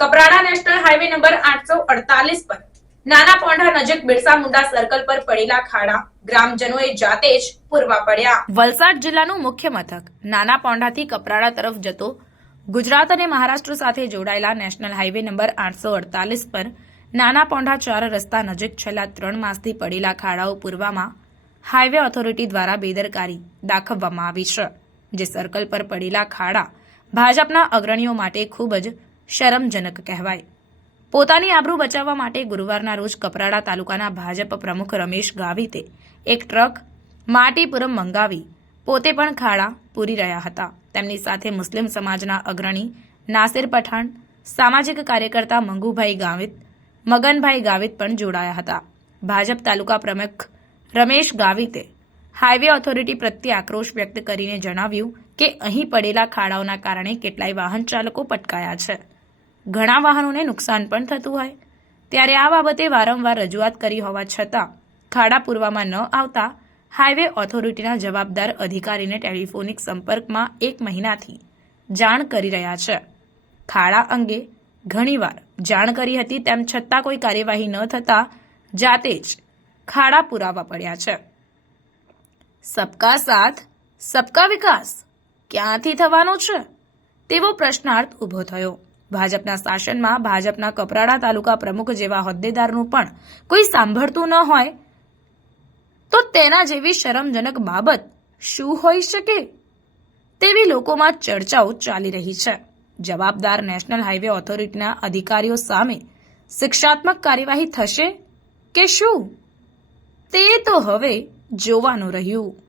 Kaprada national highway number આઠસો અડતાલીસ પર નાના પોંઢા નજીક બિરસા મુંડા સર્કલ પર પડેલા ખાડા. વલસાડ જિલ્લાનું મુખ્ય મથક નાના પોંઢાથી કપરાડા તરફ જતો ગુજરાત અને મહારાષ્ટ્ર સાથે જોડાયેલા નેશનલ હાઈવે નંબર આઠસો અડતાલીસ પર નાના પોંઢા ચાર રસ્તા નજીક છેલ્લા ત્રણ માસથી પડેલા ખાડાઓ પૂરવામાં હાઈવે ઓથોરિટી દ્વારા બેદરકારી દાખવવામાં આવી છે, જે સર્કલ પર પડેલા ખાડા ભાજપના અગ્રણીઓ માટે ખૂબ જ શરમજનક કહેવાય. પોતાની આબરૂ બચાવવા માટે ગુરુવારના રોજ કપરાડા તાલુકાના ભાજપ પ્રમુખ રમેશ ગાવિતે એક ટ્રક માટીપુરમ મંગાવી, પોતે પણ ખાડા પૂરી રહ્યા હતા. તેમની સાથે મુસ્લિમ સમાજના અગ્રણી નાસિર પઠાણ, સામાજિક કાર્યકર્તા મંગુભાઈ ગાવિત, મગનભાઈ ગાવિત પણ જોડાયા હતા. ભાજપ તાલુકા પ્રમુખ રમેશ ગાવિતે હાઈવે ઓથોરિટી પ્રત્યે આક્રોશ વ્યક્ત કરીને જણાવ્યું કે અહીં પડેલા ખાડાઓના કારણે કેટલાય વાહન ચાલકો પટકાયા છે. ઘણા વાહનોને નુકસાન પણ થતું હોય. ત્યારે આ બાબતે વારંવાર રજૂઆત કરી હોવા છતાં, ખાડા પૂરવામાં ન આવતા હાઈવે ઓથોરિટીના જવાબદાર અધિકારીને ટેલિફોનિક સંપર્કમાં એક મહિનાથી જાણ કરી રહ્યા છે. ખાડા અંગે ઘણીવાર જાણ કરી હતી તેમ છતાં કોઈ કાર્યવાહી ન થતાં જાતે જ ખાડા પુરાવા પડ્યા છે. સબકા સાથ, સબકા વિકાસ, ક્યાંથી થવાનો છે? તેવો પ્રશ્નાર્થ ઊભો થયો. ભાજપના શાસનમાં ભાજપના કપરાડા તાલુકા પ્રમુખ જેવા હોદ્દેદારનું પણ કોઈ સાંભળતું ન હોય. તો તેના જેવી શરમજનક બાબત શું હોઈ શકે? તેવી લોકોમાં ચર્ચાઓ ચાલી રહી છે. જવાબદાર નેશનલ હાઈવે ઓથોરિટીના અધિકારીઓ સામે શિક્ષાત્મક કાર્યવાહી થશે કે શું? તે તો હવે જોવાનું રહ્યું.